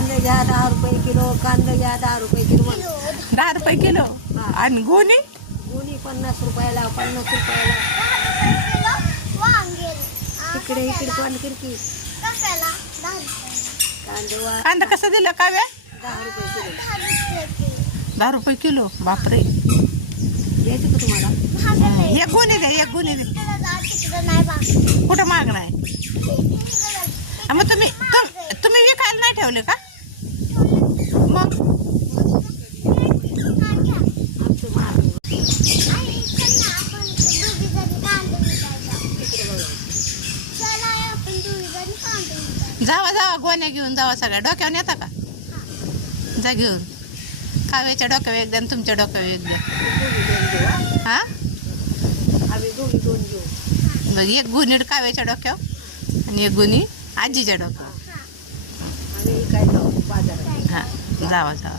कांदे घ्या 10 रुपये किलो, कांदे घ्या 10 रुपये किलो म्हण. 10 रुपये किलो. हा. आणि गोणी गुणी 50 रुपयाला, 50 रुपयाला. इकडे इकडे कोण किरकी कांदे कांदा कसा दिला काव्या? 10 रुपये किलो. 10 रुपये किलो. बापरे. द्यायचं का तुम्हाला? एक गोणी दे, एक गोणी दे. कुठं मागणं आहे? मग तुम्ही विकायला नाही ठेवले का मग? आमचं महाग. जावा जावा गोण्या घेऊन जावा. सगळ्या डोक्यावर येता का? जा घेऊन. काव्याच्या डोक्यावर एकदा आणि तुमच्या डोक्यावर एकदा. हा आम्ही दोघी दोन घेऊ. बघ, एक गुणी काव्याच्या डोक्यावर आणि एक गुणी आजीच्या डोक्यावर. आम्ही काय जाऊ बाजारात. हा जावा जावा.